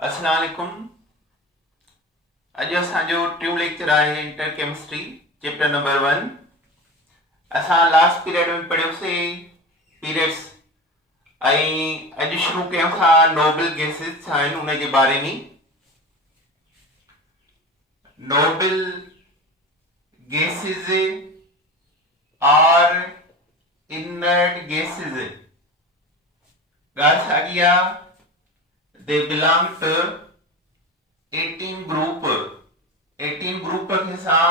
अस्सलाम वालेकुम। अॼु असांजो टियों लेक्चर आहे इंटर केमिस्ट्री चैप्टर नंबर 1। असां लास्ट पीरियड में पढ़ियोसीं पीरियड्स ऐं अॼु शुरू कयूं था नोबल गैसेस छा आहिनि उन जे बारे में। Noble gases are inert gases. ॻाल्हि साॻी आहे, they belong to 18 group। 18 group खे असां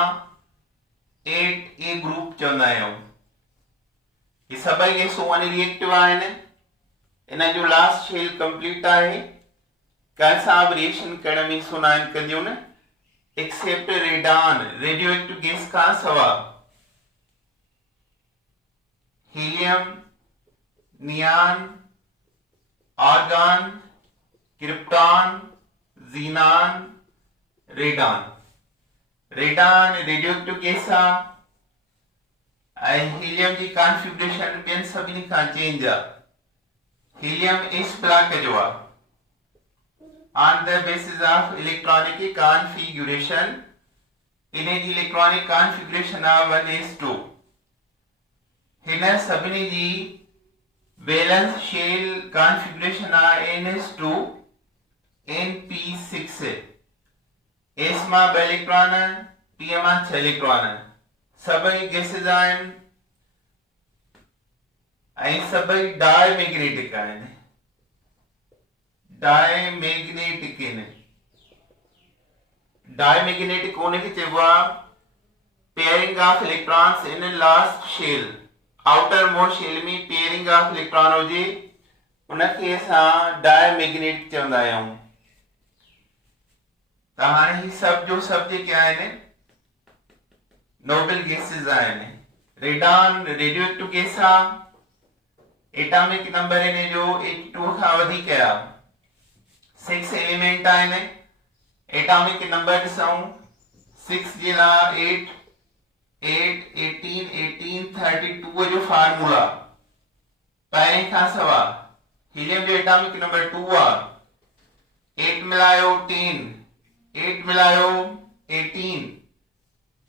8A ग्रुप चवंदा आहियूं। ही सभई गैसूं अनरिएक्टिव आहिनि। इन जो लास्ट शेल कंप्लीट आहे। कंहिं सां बि रिएक्शन करण में छो न आहिनि कंदियूं न, except radon radio active gas खां सवाइ। Helium, neon, argon, krypton, xenon, radon. Radon radioactive gas आहे ऐं हीलियम जी कॉन्फ़िगरेशन ॿियनि सभिनी खां चेंज आहे। हीलियम एस ब्लॉक जो आहे on the basis of electronic configuration. इन जी इलेक्ट्रॉनिक कॉन्फ़िगरेशन आहे 1s2। हिन सभिनी जी वैलेंस शेल कॉन्फ़िगरेशन आहे ns2 np6। एस मां 2 इलेक्ट्रॉन, पी मां 6 इलेक्ट्रॉन। सभई गैसेस आहिनि ऐं सभई डायमैग्नेटिक आहिनि। डायमैग्नेटिक आहिनि। डायमैग्नेटिक उनखे चइबो आहे pairing of electrons in last shell. Outer most shell में पेयरिंग ऑफ इलेक्ट्रॉन हुजे उनखे असां डायमैग्नेटिक चवंदा आहियूं। त हाणे ही सब जो सब जेके आहिनि नोबल गैसेस आहिनि। रेडान रेडियोएक्टिव गैस आहे। एटॉमिक नंबर इन जो 82 खां वधीक आहे। 6 एलिमेंट आहिनि। एटॉमिक नंबर ॾिसूं 6 जे लाइ 8 8 18 18 32 जो फार्मूला पहिरें खां सवाइ। हीलियम जो एटॉमिक नंबर 2 आहे। 8 मिलायो 10, 8 मिलायो 18,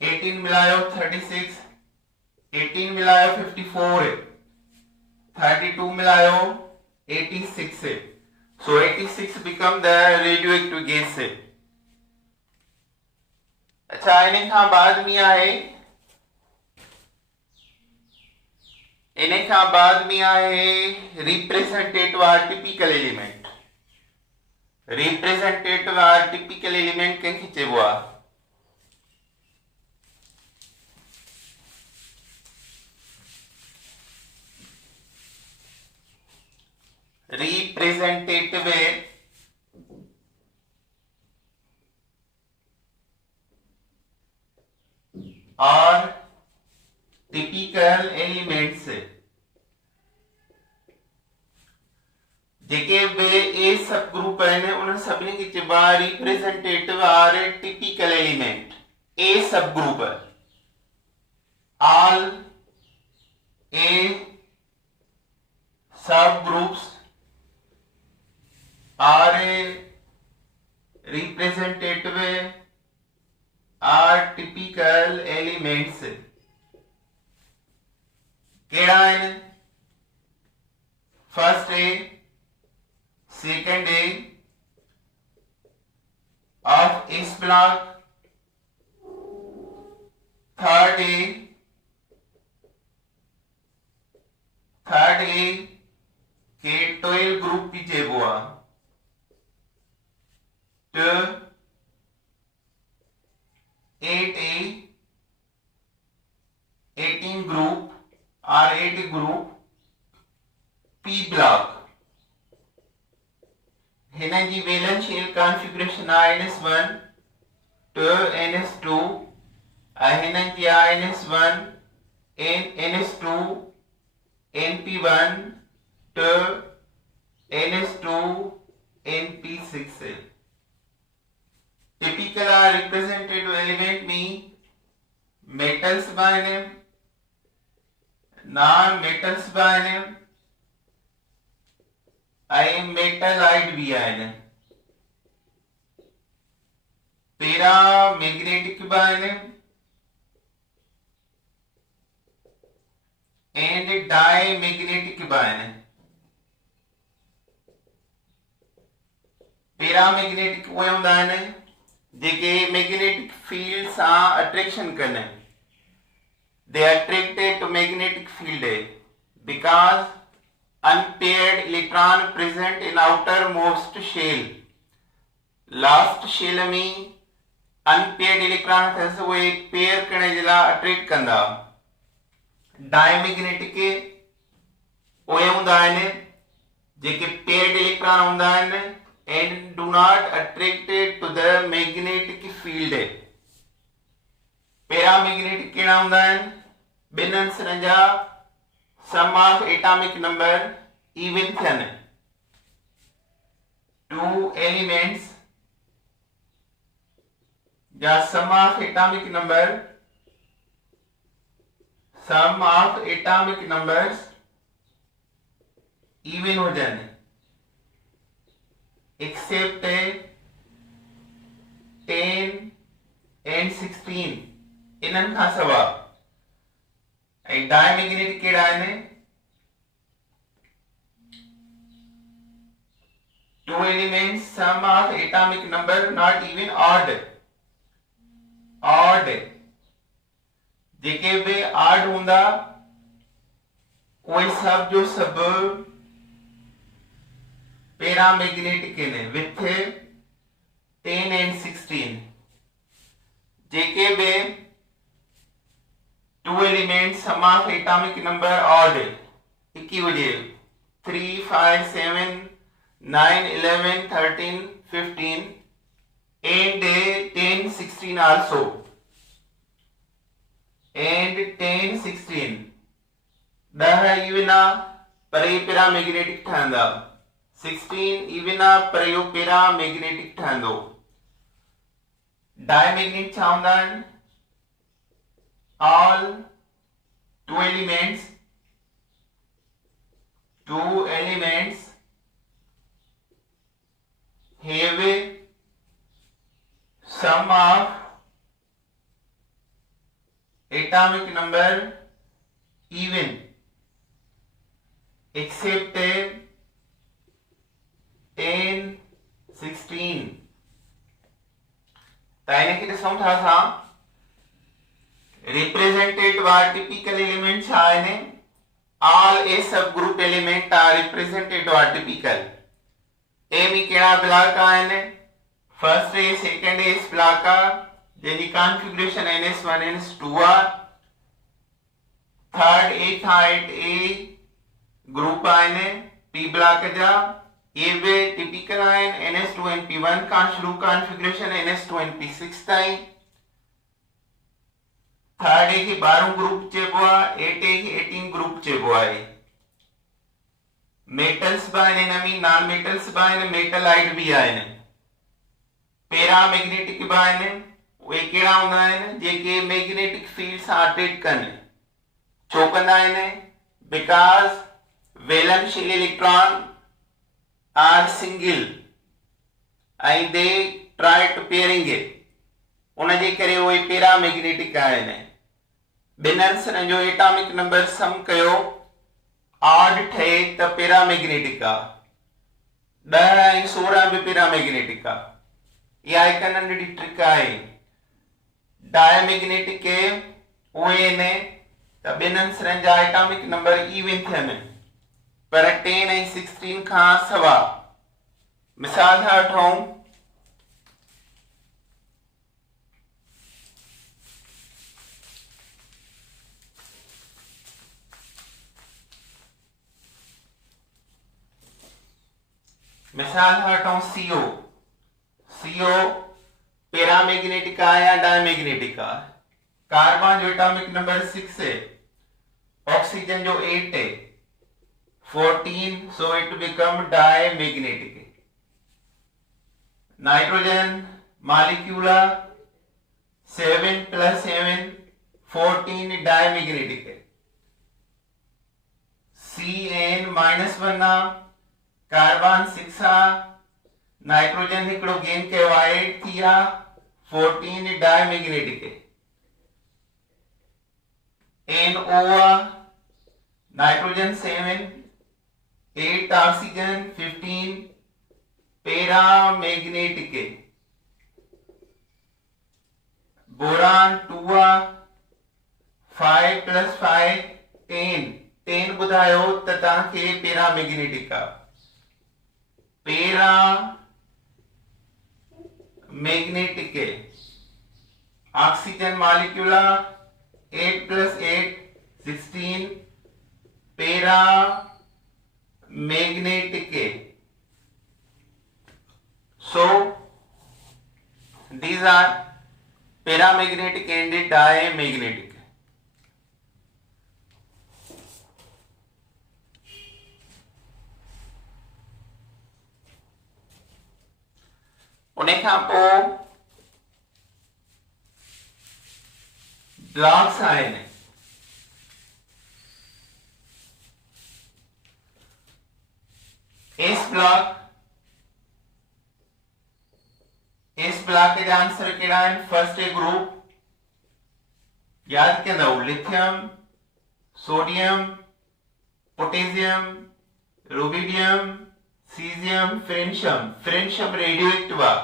18 मिलायो 36, 18 मिलायो 54, 32 मिलायो 86। So 86 become the radioactive gas। अच्छा, इन खां बाद में आहे representative or typical element. Representative or typical element कंहिंखे चइबो आहे? रिप्रेजेंटेटिव और टिपिकल एलिमेंट्स जेके बि ए सब ग्रुप आहिनि उन सभिनी खे चइबो आहे रिप्रेजेंटेटिव और टिपिकल एलिमेंट। ए सब group all A sub groups are representative or typical elements. केड़ा आहिनि? First A, second A of S block, third A के 12 ग्रुप भी चइबो आहे। तो 8A 18 ग्रुप और 8 ग्रुप पी ब्लॉक। हिन जी वैलेंस शेल कॉन्फ़िगरेशन आहे ns1 to ns2 ऐं हिन जी आहे ns1 ns2 np1 to ns2 np6। Typical और रिप्रेजेंटेटिव एलिमेंट में मेटल्स बि आहिनि, नॉन मेटल्स बि आहिनि ऐं मेटलाइट भी आहिनि। paramagnetic ion and diamagnetic ion. Paramagnetic वो होंदा है जेके मैग्नेटिक फील्ड सा अट्रैक्शन करने, they are attracted to magnetic field because unpaired electron present in outermost shell. Last shell में unpaired electron थे वो एक पेयर करने जिला अट्रैक्ट करना. डायमैग्नेटिक के वो होंदा है जेके paired electron होंदा है and do not attracted to the magnetic field. Paramagnetic केड़ा होंदा है बिनन सरंजा sum of atomic number even थियन. Two elements या sum of atomic numbers even हो जाने except 10 and 16 इनन खां सवा डायमैग्नेटिक केड़ा है two elements sum of atomic number not even odd JK way odd होंदा कोई सब जो सब पैरामैग्नेटिक ने with 10 and 16 JK way two elements sum of atomic number odd 21 3 5 7 9 11 13 15 and 10 16 also and 10 16 dah evena pare paramagnetic ठहंदा 16 इवेना प्रयोग paramagnetic ठहंदो. Diamagnetic छा हूंदा आहिनि all two elements have a sum of atomic number even except 10 16 ताइने की ॾिसूं था असां represented by typical element छा आहिनि all a subgroup element are represented by typical. A में कहिड़ा ब्लॉक आहिनि first A second A block जंहिंजी कॉन्फ़िगरेशन ns1 ns2 आहे. Third A tight A group आहिनि p ब्लॉक जा ये वे टिपिकल आहिनि ns2 np1 खां शुरू कॉन्फ़िगरेशन ns2 np6 ताईं. थर्ड ए खे 12 ग्रुप चइबो आहे 8 ए खे 18 ग्रुप चइबो आहे. मेटल्स बि आहिनि हिन में नॉन मेटल्स बि आहिनि मेटलाइट बि आहिनि. पैरामैग्नेटिक बि आहिनि उहे कहिड़ा हूंदा आहिनि जेके मैग्नेटिक फील्ड सां अट्रैक्ट कनि. छो कंदा आहिनि because valence shell electron are single and they try to pairing it. उन जे करे उहे पैरामैग्नेटिक आहिनि. ॿिन्हिनि सां जो एटॉमिक नंबर सम कयो ऑड ठहे त पैरामैग्नेटिक आहे. 10 ऐं 16 बि पैरामैग्नेटिक आहे. इहा हिकु नंढड़ी ट्रिक आहे. डायमैग्नेटिक उहे आहिनि त ॿिन्हिनि सां जा एटॉमिक नंबर इवन थियनि पर 10 ऐं 16 खां सवा. मिसाल था वठूं CO. CO पैरामैग्नेटिक आहे या डायमैग्नेटिक आहे. कार्बन जो एटॉमिक नंबर 6 है, ऑक्सीजन जो 8 है, 14 so it become diamagnetic. Nitrogen मॉलिक्यूला 7 plus 7 14 diamagnetic है. CN-1 कार्बन 6 नाइट्रोजन हिकड़ो गेन कयो 8 थिया 14 डायमैग्नेटिक है। NO नाइट्रोजन 7, 8 ऑक्सीजन, 15 पैरामैग्नेटिक है। बोरान 2 5 + 5 10 ॿुधायो त तव्हांखे पैरामैग्नेटिक आहे। पैरामैग्नेटिक है। ऑक्सीजन मॉलिक्यूल 8 + 8 16 पैरामैग्नेटिक है। So these are paramagnetic and diamagnetic. उन्हें खां पोइ ब्लॉक्स आहिनि। इस ब्लॉक के आंसर कहिड़ा आहिनि? फर्स्ट ए ग्रुप याद कंदव, lithium, sodium, potassium, rubidium, caesium, francium radioactive आहे।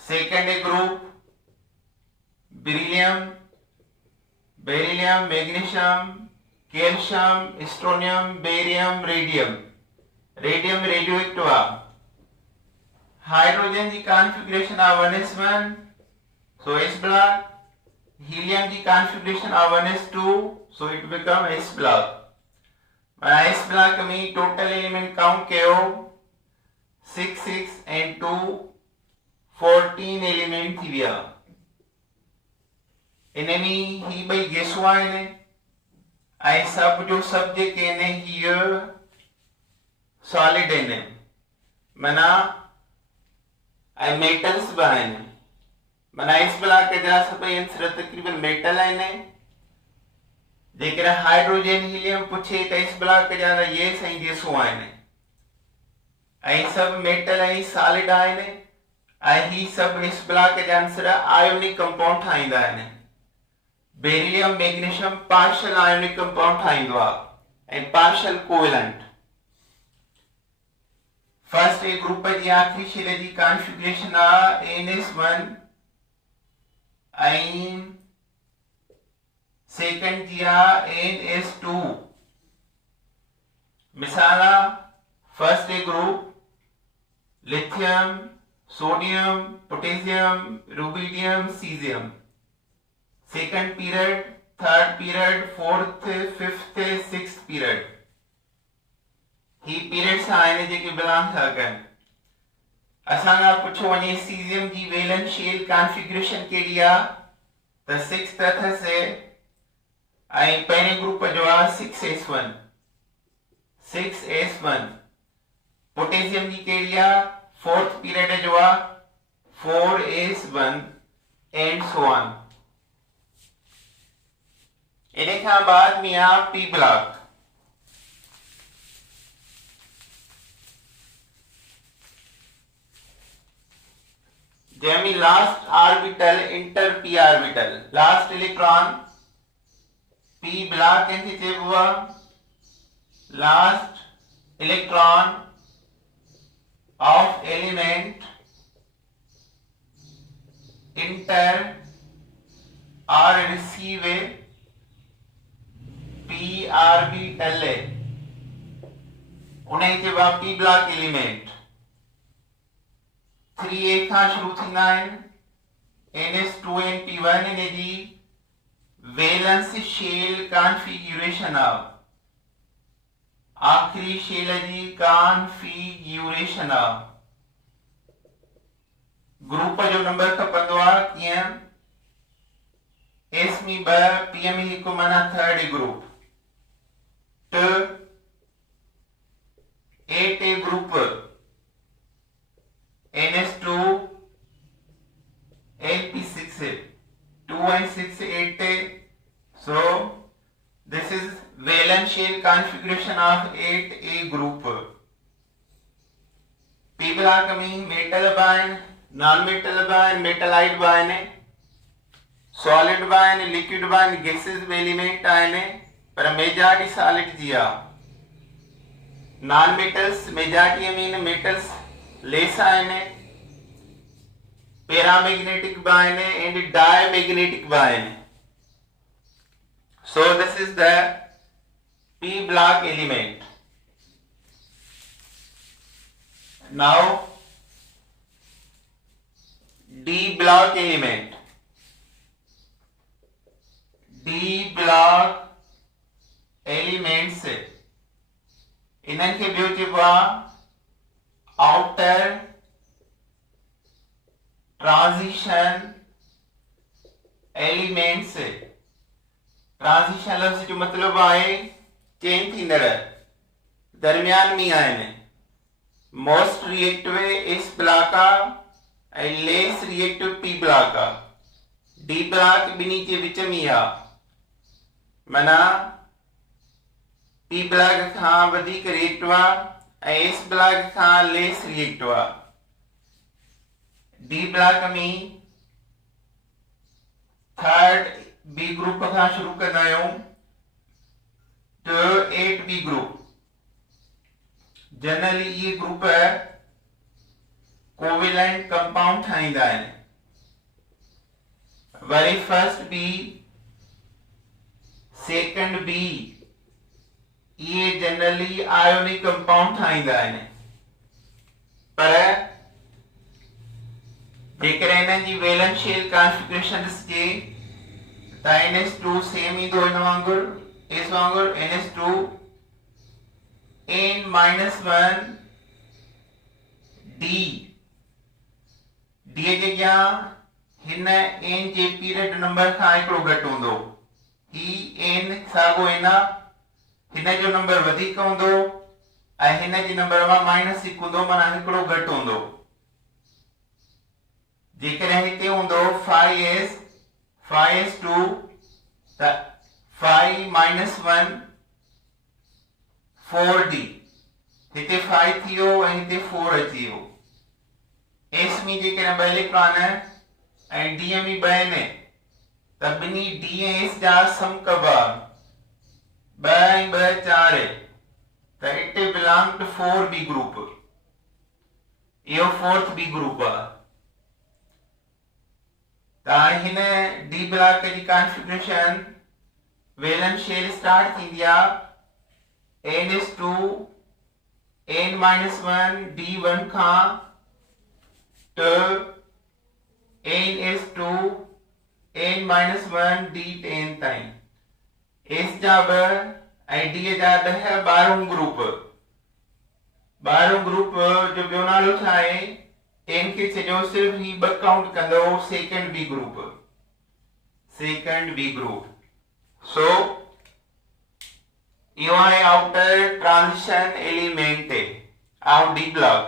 Second A group beryllium, magnesium, calcium, strontium, barium, radium radioactive आहे। हाइड्रोजन की configuration of 1s1, so S block. Helium की configuration of 1s2, so it become S block. S block में total element count कयो 6 6 and 2 14 element थी विया। इनमें ही भाई गैसूं आहिनि ऐं सब जो सब जेके आहिनि हीअ सॉलिड आहिनि, माना ऐं मेटल्स भी आहिनि। माना इस ब्लॉक जा सभई आंसर तकरीबन मेटल आहिनि। जेकर हाइड्रोजन हीलियम पूछे त इस ब्लॉक जा ये सही गैसूं आहिनि ऐं सब मेटल ऐं सॉलिड आहिनि ऐं ही सब इस ब्लॉक जा आंसर आयोनिक कंपाउंड ठाहींदा आहिनि। Beryllium, magnesium partial ionic compound ठाहींदो आहे ऐं partial covalent. First A group जी आखिरी शेल जी कॉन्फ़िगरेशन आहे NS1 ऐं सेकंड जी आहे NS2। मिसाल first A group lithium, sodium, potassium, rubidium, caesium. Second period, third period, fourth, fifth, sixth period ही पीरियड्स आहिनि जेके बिलोंग था कनि। असां खां पुछो वञे सीजियम जी वैलेंस शेल कॉन्फ़िगरेशन कहिड़ी आहे त 6 अथसि ऐं पहिरें ग्रुप जो आहे 6s1। पोटेशियम जी कहिड़ी आहे? फोर्थ पीरियड जो आहे 4s1 एंड सो ऑन। इन खां बाद में आहे पी ब्लॉक। जैमें last orbital enter P orbital, last electron P block कैसे चेबो आहे? Last electron of element enter और रिसीव पी ऑर्बिटल उन्हें चेबो पी ब्लॉक एलिमेंट। 3a खां शुरू थींदा आहिनि NS2np1 इन जी वैलेंस शेल कॉन्फ़िगरेशन आहे। आखिरी शेल जी कॉन्फ़िगरेशन आहे। ग्रुप जो नंबर खपंदो आहे कीअं? S में 2, P में 1 माना third group. 8a group NS2 LP6 2 and 6 8 so this is valence shell configuration of 8a group। P block में मेटल बाइन, नॉन मेटल बाइन, मेटलाइट बाइन है, सॉलिड बाइन, लिक्विड बाइन, गैसेस एलिमेंट आयन है, पर मेजॉरिटी सॉलिड दिया। नॉन मेटल्स मेजॉरिटी अमीन मेटल्स लेस आयन है, पैरामैग्नेटिक बाइन है एंड डायमैग्नेटिक बाइन है। So this is the p block element. Now d block element. d block elements इन्हनि खे ॿियो चइबो आहे आउटर ट्रांजिशन एलिमेंट्स। ट्रांजिशन लफ्ज़ जो मतलब आहे चेंज थींदड़, दरमियान में आहिनि। मोस्ट रिएक्टिव एस ब्लॉक आहे ऐं लेस रिएक्टिव पी ब्लॉक आहे। डी ब्लॉक ॿिन्ही जे विच में आहे, माना पी ब्लॉक खां वधीक रिएक्टिव आहे ऐं एस ब्लॉक खां लेस रिएक्टिव आहे। डी ब्लॉक में थर्ड बी ग्रुप खां शुरू कंदा आहियूं तो 8 बी ग्रुप। जनरली ये ग्रुप कोवेलेंट कंपाउंड ठाहींदा आहिनि। वरी फर्स्ट बी, सेकंड बी, ये जनरली आयोनिक कंपाउंड ठाहींदा आहिनि। पर जेकर हिननि जी वैलेंशियल कॉन्फ़िगरेशन ॾिसिजे त NH2 सेम ईंदो हिन वांगुर, इस वांगुर NH2 N-1 D जे जॻह हिन N जे पीरियड नंबर खां हिकिड़ो घटि हूंदो। ही N साॻियो हिन जो नंबर वधीक हूंदो ऐं हिन जे नंबर मां -1 हूंदो, माना हिकिड़ो घटि हूंदो। जेकॾहिं हिते हूंदो 5s2 त 5-1 4d, हिते 5 थी वियो ऐं हिते 4 अची वियो। s में जेकॾहिं 2 इलेक्ट्रॉन ऐं d में 2 आहिनि त ॿिन्ही d ऐं s जा समकबा 2 ऐं 2 4 त it belong to 4b group. इहो 4th b ग्रुप आहे। हिन डी ब्लॉक जी कॉन्फ़िगरेशन वैलेंशियल स्टार्ट थींदी आहे NH2 N-1 D1 खां तो NH2 N-1 D10 ताईं। S जा 2 ऐं D जा 10 12 ग्रुप। 12 ग्रुप जो ॿियो नालो छा आहे? इनके जो सिर्फ ही ब काउंट कंदो second B group. Second B group. So यो है outer transition element of D block.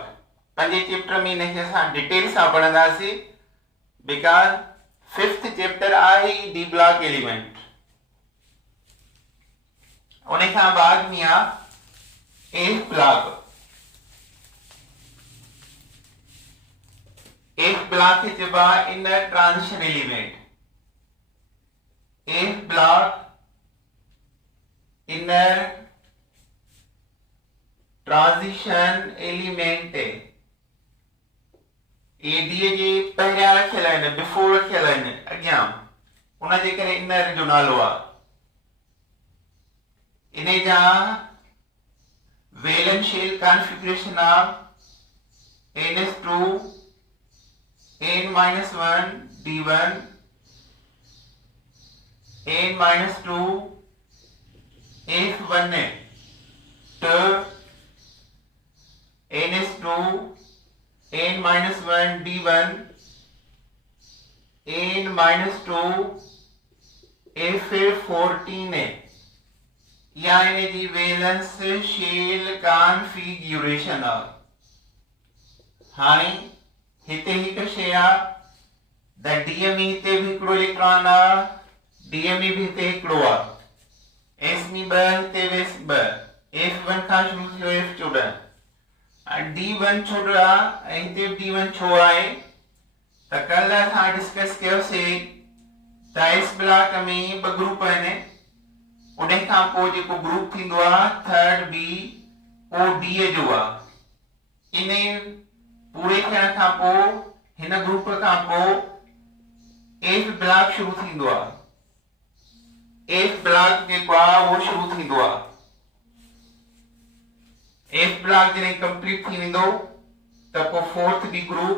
पंजे चैप्टर में इनके सां डिटेल सां पढ़ंदासीं बिकॉज 5th चैप्टर आहे ही डी ब्लॉक एलिमेंट। उन खां बाद में आ एफ ब्लॉक। एफ ब्लॉक है जब inner transition element. F block inner transition element है। ये दिए जे पहिरियां रखियल आहिनि, बिफोर रखियल आहिनि अॻियां, उन जे करे इनर जो नालो आहे। इन जा वैलेंशियल configuration of NH2 N-1 D1 N-2 F1 to NH2 N-1 D1 N-2 F14 यानी जी वैलेंस शेल कॉन्फ़िगरेशन आहे। हाणे हिते हिकु शइ आहे द डी में हिते भी हिकिड़ो इलेक्ट्रॉन आहे, डी में भी हिते हिकिड़ो आहे, एस में 2 हिते वेस 2, F1 खां शुरू थियो F14। D1 छो आहे ऐं हिते D1 छो आहे त कल्ह असां डिस्कस कयोसीं त एस ब्लॉक में ॿ ग्रुप आहिनि उन खां पोइ जेको ग्रुप थींदो आहे थर्ड बी ओ डी जो आहे इन पूरे थियण खां पोइ हिन ग्रुप खां पोइ एफ ब्लॉक शुरू थींदो आहे एफ ब्लॉक जेको आहे उहो शुरू थींदो आहे एफ ब्लॉक जॾहिं कंप्लीट थी वेंदो त पोइ फोर्थ बी ग्रुप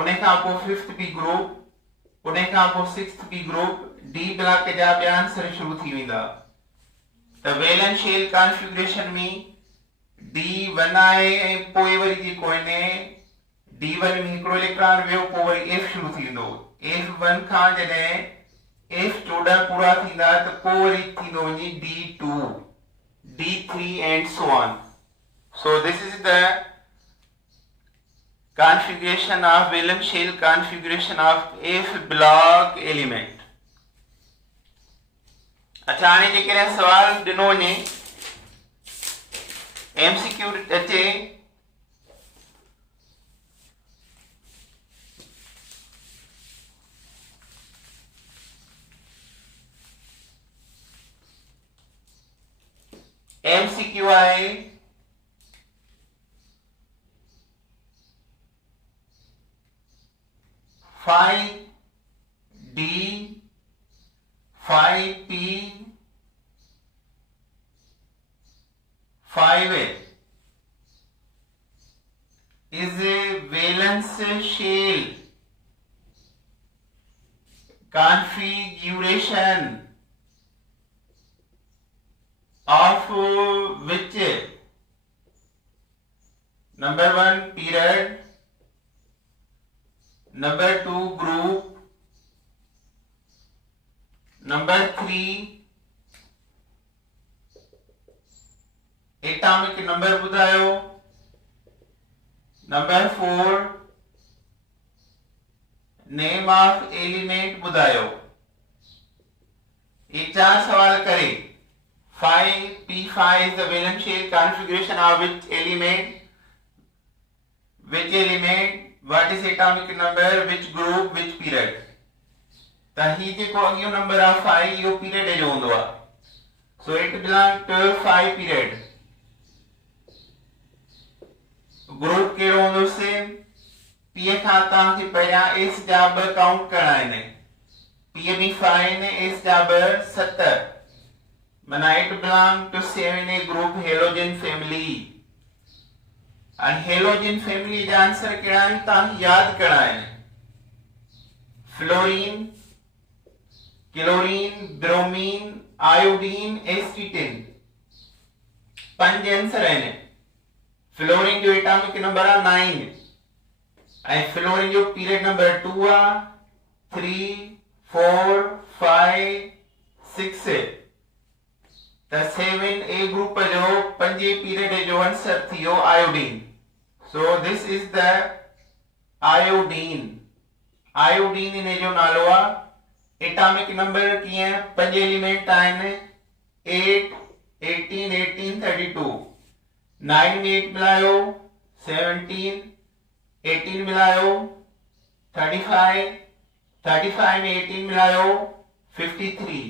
उन खां पोइ फिफ्थ बी ग्रुप उन खां पोइ sixth B group D block जा ॿिया आंसर शुरू थी वेंदा त वेलन शेल कॉन्फ़िगरेशन में D1 आहे ऐं पोइ वरी जेको आहिनि D1 में हिकिड़ो इलेक्ट्रॉन वियो पोइ वरी F शुरू थी वेंदो F1 खां जॾहिं F14 पूरा थींदा त पोइ वरी थींदो वञे D2 D3 and so on. So this is the configuration of Wilhelm shell configuration of F block element. अच्छा हाणे जेकॾहिं सवाल ॾिनो वञे MCQ अचे MCQ आहे phi D phi P phi A is a valence shell configuration of which number 1 period, number 2 group, number 3 atomic number ॿुधायो, number 4 name of element ॿुधायो। ये चार सवाल करे phi P phi is the valence shell configuration of which element, what is atomic number, which group, which period। त ही जेको अॻियो number आहे phi इहो पीरियड जो हूंदो आहे so it belongs to phi period। Group कहिड़ो हूंदो सेम P खां तव्हांखे पहिरियां S जा 2 काउंट करणा आहिनि P में 5 आहिनि S जा 2 7 Mana it belongs to 7A group halogen family and halogen family जा आंसर कहिड़ा आहिनि तव्हां यादि करणा आहिनि fluorine chlorine bromine iodine astatine 5 answer आहिनि फ्लोरीन जो एटॉमिक नंबर आहे 9 ऐं फ्लोरीन जो पीरियड नंबर 2 आहे 3 4 5 6 The 7A group जो 5 period जो आंसर थियो iodine। So this is the iodine। iodine इन जो नालो आहे एटॉमिक नंबर कीअं 5 एलिमेंट आहिनि 8 18 18 32 9 में 8 मिलायो 17 18 मिलायो 35 35 में 18 मिलायो 53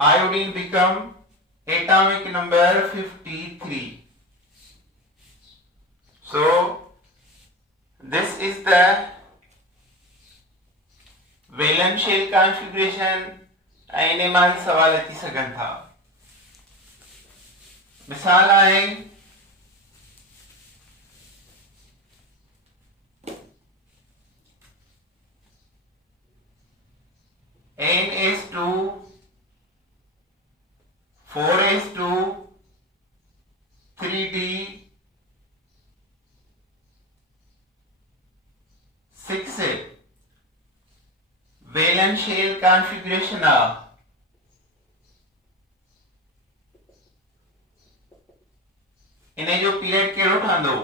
iodine become atomic number 53। So this is the valence shell configuration ऐं इन मां ही सवाल अची सघनि था मिसाल आहे NS2 4s2 3d 6 valence shell configuration आहे इन जो पीरियड कहिड़ो ठहंदो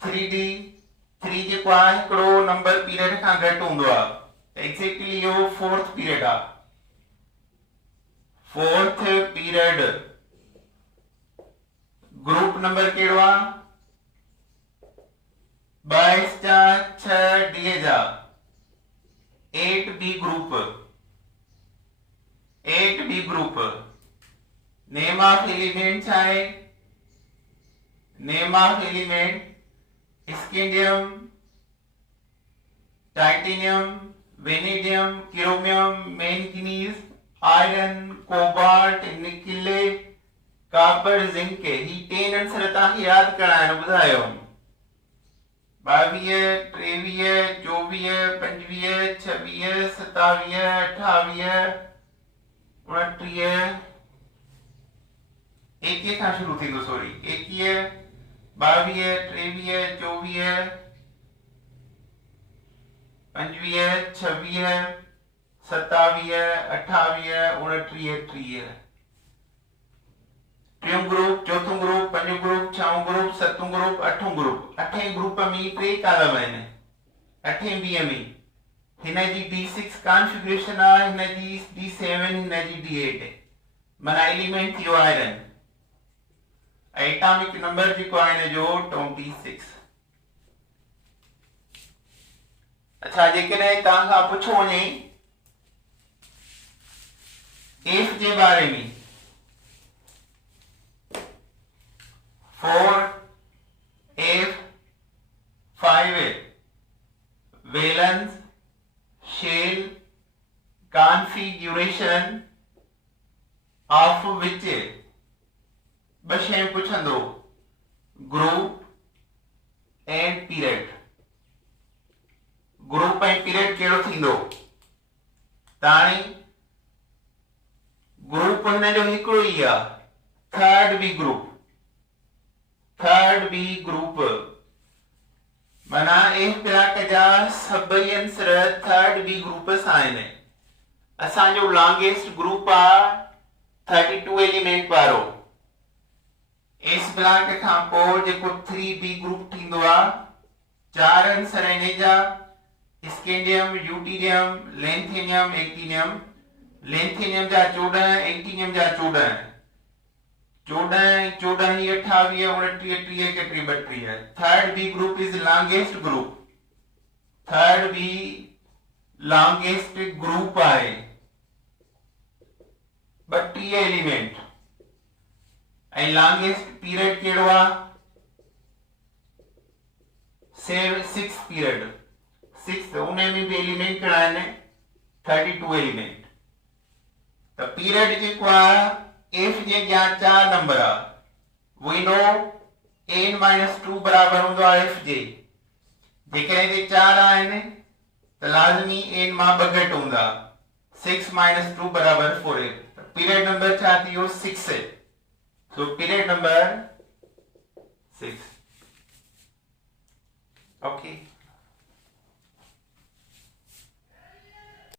3d 3 जेको आहे हिकिड़ो नंबर पीरियड खां घटि हूंदो आहे एक्जेक्टली इहो 4th पीरियड आहे 4th पीरियड ग्रुप नंबर कहिड़ो आहे 22 जा 6 डी जा 8B group 8B group name of element छा आहे name of element scandium titanium vanadium chromium manganese iron cobalt nickel copper zinc ही 10 आंसर तव्हांखे यादि करणा आहिनि ॿुधायो 22 23 24 25 26 27 28 29 21 खां शुरू थींदो सॉरी 21 22 23 24 25 26 27 28 29 30 टियों ग्रुप चौथों ग्रुप पंजों ग्रुप छहों ग्रुप सतों ग्रुप अठों ग्रुप अठें ग्रुप में टे कॉलम आहिनि अठें बी में हिन जी D6 कॉन्फ़िगरेशन आहे हिन जी D7 हिन जी D8 माना एलिमेंट थियो आयरन एटॉमिक नंबर जेको आहे हिन जो 26 अच्छा जेकॾहिं तव्हां खां पुछो वञे F जे बारे में 4 F 5 valence shell configuration of which ॿ शयूं पुछंदो ग्रुप एंड पीरियड ग्रुप ऐं पीरियड कहिड़ो थींदो ताणी ग्रुप हिन जो हिकिड़ो ई आहे थर्ड बी ग्रुप माना एफ ब्लॉक जा सभई आंसर थर्ड बी ग्रुप सां आहिनि असांजो लॉन्गेस्ट ग्रुप आहे 32 एलिमेंट वारो एस ब्लॉक खां पोइ जेको 3B ग्रुप थींदो आहे 4 आंसर आहिनि जा स्कैंडियम यूटेरियम लैंथेनियम एक्टिनियम लैंथेनियम जा 14 एक्टिनियम जा 14 14 ही 28 29 30 31 32 third B group is longest group third B longest group आहे 32 एलिमेंट ऐं लॉन्गेस्ट पीरियड कहिड़ो आहे 6 पीरियड 6 उन में भी एलिमेंट कहिड़ा आहिनि 32 एलिमेंट त पीरियड जेको आहे एफ जे अॻियां 4 नंबर आहे वी नो n-2 बराबर हूंदो आहे एफ जे जेकॾहिं हिते 4 आहिनि त लाज़मी n मां 2 घटि हूंदा 6 - 2 बराबर 4 त पीरियड नंबर छा थियो 6 सो पीरियड नंबर 6 ओके